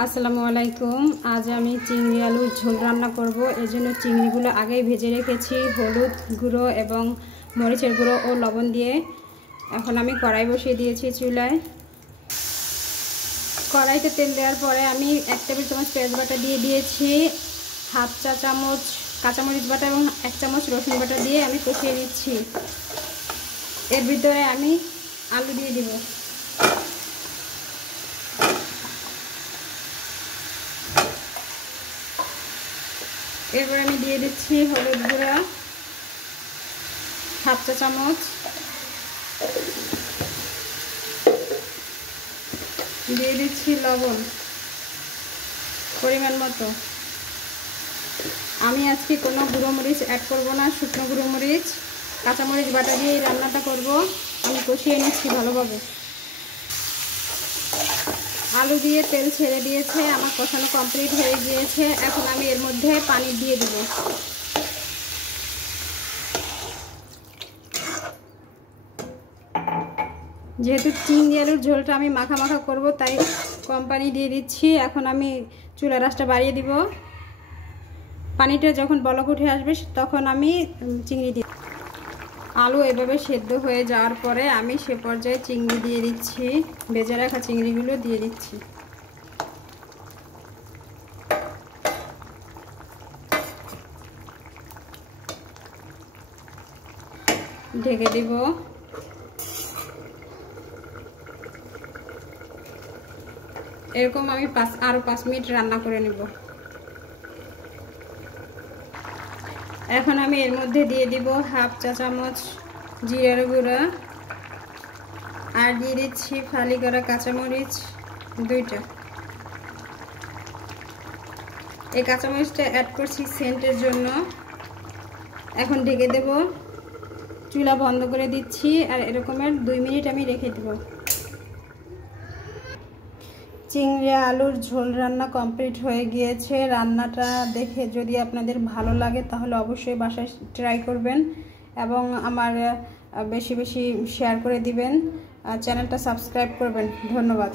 আসসালামু আলাইকুম। আজ আমি চিংড়ি আলুর ঝোল রান্না করব। এজন্য চিংড়িগুলো আগেই ভেজে রেখেছি হলুদ গুঁড়ো এবং মরিচের গুঁড়ো ও লবণ দিয়ে। এখন আমি কড়াই বসিয়ে দিয়েছি চুলায়। কড়াইতে তেল দেওয়ার পরে আমি 1 টেবিল চামচ পেঁয়াজ বাটা দিয়ে দিয়েছি, হাফ চা চামচ কাঁচামরিচ বাটা এবং 1 চামচ রসুন বাটা দিয়ে আমি কষিয়ে নিচ্ছি। এর ভিতরে আমি আলু দিয়ে দিব। এরপর আমি দিয়ে দিচ্ছি হলুদ গুঁড়া হাফ চা চামচ, দিয়ে দিচ্ছি লবণ পরিমাণ মতো। আমি আজকে কোনো গুঁড়ো মরিচ অ্যাড করব না, শুকনো গুঁড়ো মরিচ কাঁচামরিচ বাটা দিয়ে এই রান্নাটা করব। আমি কষিয়ে নিচ্ছি ভালোভাবে। আলু দিয়ে তেল ছেড়ে দিয়েছে, আমার কষানো কমপ্লিট হয়ে গিয়েছে। এখন আমি এর মধ্যে পানি দিয়ে দেব। যেহেতু চিংড়ি আলুর ঝোলটা আমি মাখা মাখা করব, তাই কম পানি দিয়ে দিচ্ছি। এখন আমি চুলার আঁচটা বাড়িয়ে দিব। পানিটা যখন বলক উঠে আসবে তখন আমি চিংড়ি দিয়ে, আলু এভাবে সেদ্ধ হয়ে যাওয়ার পরে আমি সে পর্যায়ে চিংড়ি দিয়ে দিচ্ছি। ভেজে রাখা চিংড়িগুলো দিয়ে দিচ্ছি। ঢেকে দিব। এরকম আমি আরো 5 মিনিট রান্না করে নেব। এখন আমি এর মধ্যে দিয়ে দিব হাফ চা চামচ জিরার গুঁড়া, আর দিয়ে দিচ্ছি ফালি করা কাঁচামরিচ 2টা। এই কাঁচামরিচটা অ্যাড করছি সেন্টের জন্য। এখন ঢেকে দেব, চুলা বন্ধ করে দিচ্ছি, আর এরকমের 2 মিনিট আমি রেখে দেব। চিংড়ি আলুর ঝোল রান্না কমপ্লিট হয়ে গিয়েছে। রান্নাটা দেখে যদি আপনাদের ভালো লাগে তাহলে অবশ্যই বাসায় ট্রাই করবেন এবং আমার বেশি বেশি শেয়ার করে দিবেন। চ্যানেলটা সাবস্ক্রাইব করবেন। ধন্যবাদ।